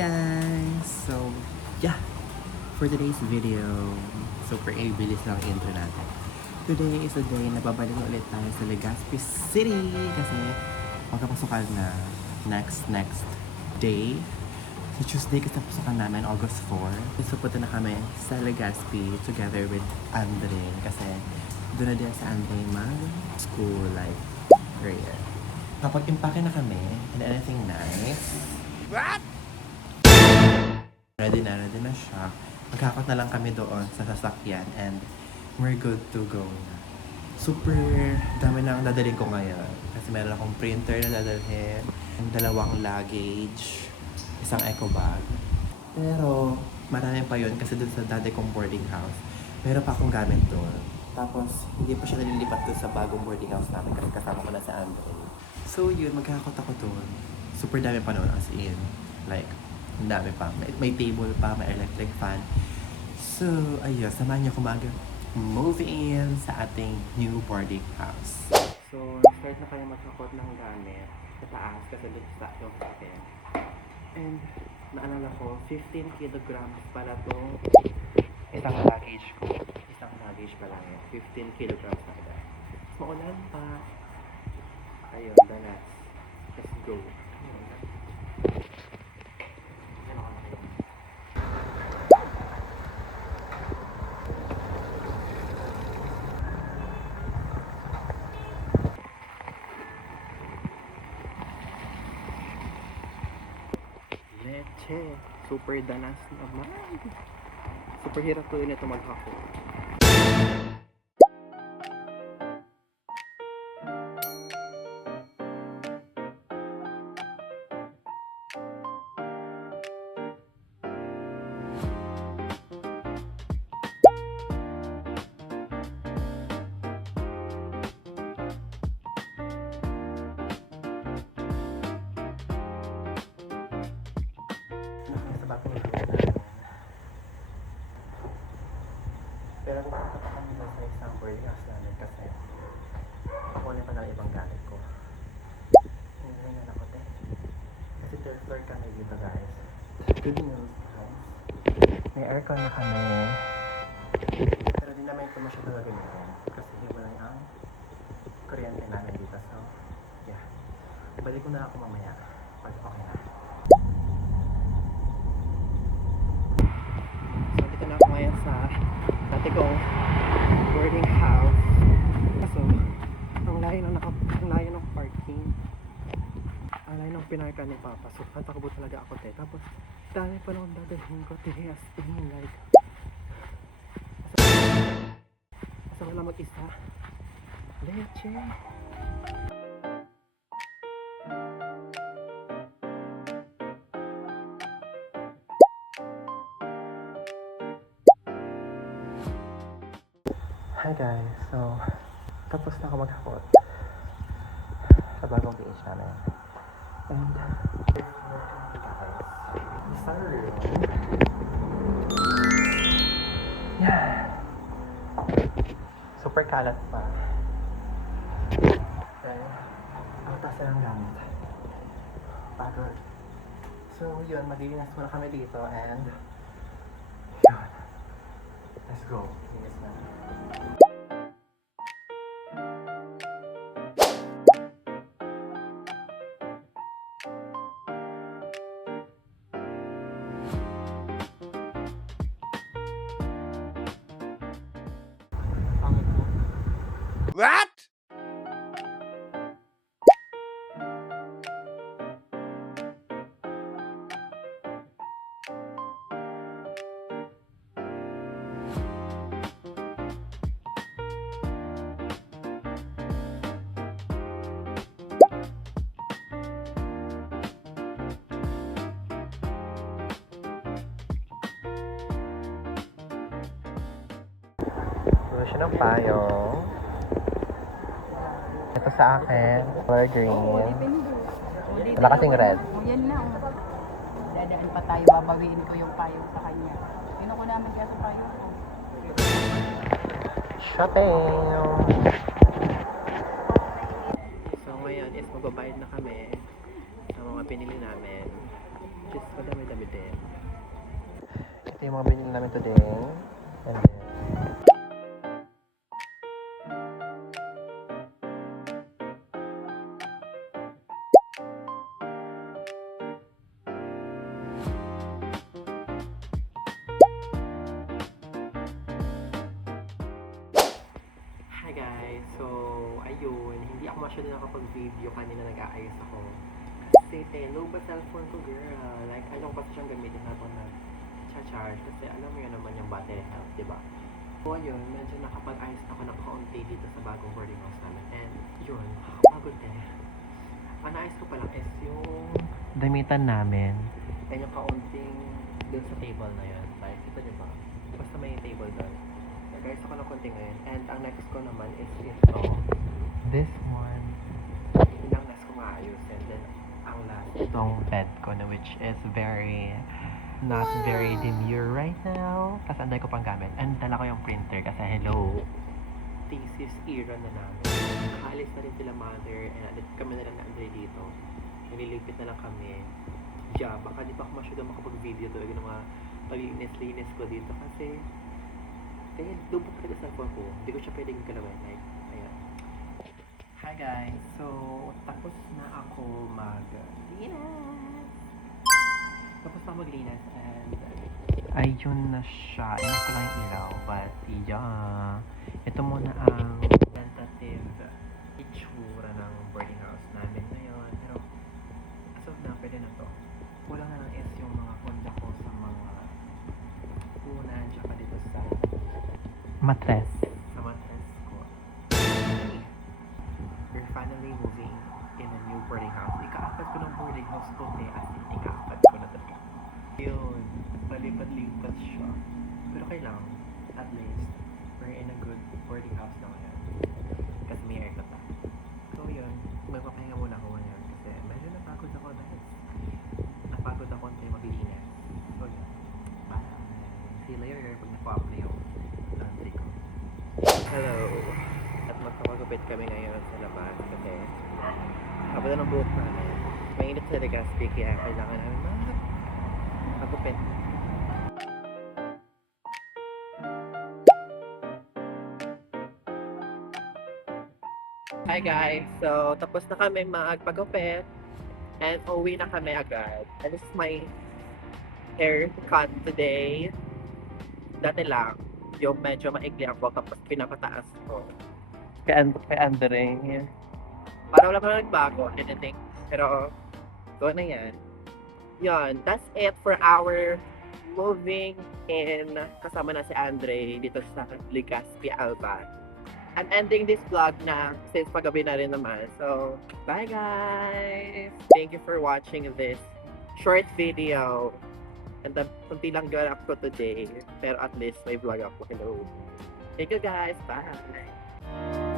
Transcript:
guys! So, yeah, for today's video, super bilis lang intro natin. Today is a day na babalik ulit tayo sa Legazpi City kasi magkapasukan na next day. Sa Tuesday kasi pasukan namin, August 4. So, punta na kami sa Legazpi together with Andre kasi doon na din sa Andre mag-school like career. Kapag impake na kami and anything nice, what? Ready na siya. Magkakot na lang kami doon sa sasakyan and we're good to go na. Super dami na ang dadalhin ko ngayon. Kasi meron akong printer na dadalhin, 2 luggage, 1 eco bag. Pero marami pa yun kasi doon sa dati kong boarding house, meron pa akong gamit doon. Tapos hindi pa siya nalilipat doon sa bagong boarding house namin kasi kasama ko na sa Andre. So yun, magkakot ako doon. Super dami pa noon as in. Like, ang dami pa. May table pa, may electric fan. So, ayun, samahan niyo kumaga move in sa ating new boarding house. So, start na kayo magkakot ng gamit sa taas kasi dito sa yung akin. And, naalala ko, 15 kilograms pala itong isang luggage ko. Isang luggage pa lang yun. 15 kilograms na ito. Maulan pa. Ayun, dalas. Let's go. Leche. Super danas naman. Super hirap ko din ito maghako. Sa batong lugar namin. Pero pupunta pa kami doon sa isang boarding house namin kasi kukunin pa ng ibang gamit ko. Hindi na ako din. Kasi third floor kami dito guys. Good news guys. May aircon na kami. Pero di naman ito masyado gagamitin. Kasi hindi mo lang ang kuryente namin dito. So, yeah. Ibalik ko na ako mamaya pag okay na. Ngayon sa dati kong boarding house. So, ang layo ng parking. Ang layo ng pinarkan ni Papa. So, tatakbo talaga ako te. Tapos, dami pa nung dadalhin ko te. As in, like, asa wala mag-isa. Leche. Hi guys, so tapos na ako maghakot sa bagong PH namin. And sunroom. Yeah. Super kalat pa. Okay. Ang taas na ng gamit. Pagod. So yun, maglilinis muna kami dito and yun. Let's go. Linis na. What? Gusto siya ng payong. Ito sa akin, color green. Wala kasing red. Yan na. Dadaan pa tayo, babawiin ko yung payong sa kanya. Sino ko naman kaya sa payong ko? Shopping! So ngayon is magbabayad na kami sa mga pinili namin. Just madami-dami din. Ito yung mga binili namin today. And then, hi guys! So, ayun, hindi ako masyado nakapag-video kanina nag-aayos ako. Kasi low ba cellphone ko, girl? Like, ano ko pa siyang gamitin habang na-charge? Kasi alam mo yun naman yung battery health, di ba? So, ayun, medyo nakapag-ayos ako ng kaunti dito sa bagong boarding house namin. And, yun, nakapagod eh. Ang naayos ko pa lang is yung damitan namin. And yung kaunting dun sa table na yun. Like, ito di ba? Basta may table doon. Nag-ayos ako ng konti ngayon. And ang next ko naman is ito. This one. Yun ang next ko maayos. And then, ang last, itong bed ko na which is not very demure right now. Kasi anday ko pang gamit. And dala ko yung printer kasi hello. Thesis era na namin. Nakaalis na rin sila mother and kami na lang na Andre dito. Nililipit na lang kami. Yeah, baka di pa ako masyado makapag-video talaga ng mga palinis-linis ko dito kasi kaya doon po talaga sa cellphone ko. Hindi ko siya pwedeng galawin. Like, ayan. Hi guys! So, tapos na ako maglinis. Tapos na maglinis and ayun na siya. Inas ko lang yung ilaw. But yeah, ito muna ang tentative itsura ng boarding house namin ngayon. Pero as of now, pwede na to. Kulang na lang is yung mga konda ko sa mga unan tsaka dito sa matres. Sa matres ko. We're finally moving in a new boarding house. Ika-apat ko ng boarding house to, as in ika-apat ko na talaga. Yun, palipat-lipat siya. Pero kailangan, at least, we're in a good boarding house na ngayon. Kasi may aircon na. So yun, magpapahinga muna ako ngayon. Kasi medyo napagod ako dahil napagod ako tayo maglinis. So yun, bye. See you later pag naku-apply yung laundry ko. Hello! At magpapagupit kami ngayon sa labas kasi kapag ng buhok namin, mainit sa Legazpi kaya kailangan namin magpagupit. Hi guys! So, tapos na kami magpagupit and uwi na kami agad. And this is my haircut today. Dati lang, yung medyo maikli ako tapos pinapataas ko. Kay Andre. Para wala pa nagbago, anything. Pero, go na yan. Yun, that's it for our moving in. Kasama na si Andre dito sa Legazpi, Alba. I'm ending this vlog na since paggabi na rin naman. So, bye guys! Thank you for watching this short video. And kunti lang ganap ko today. Pero at least may vlog ako. Hello! Thank you guys! Bye!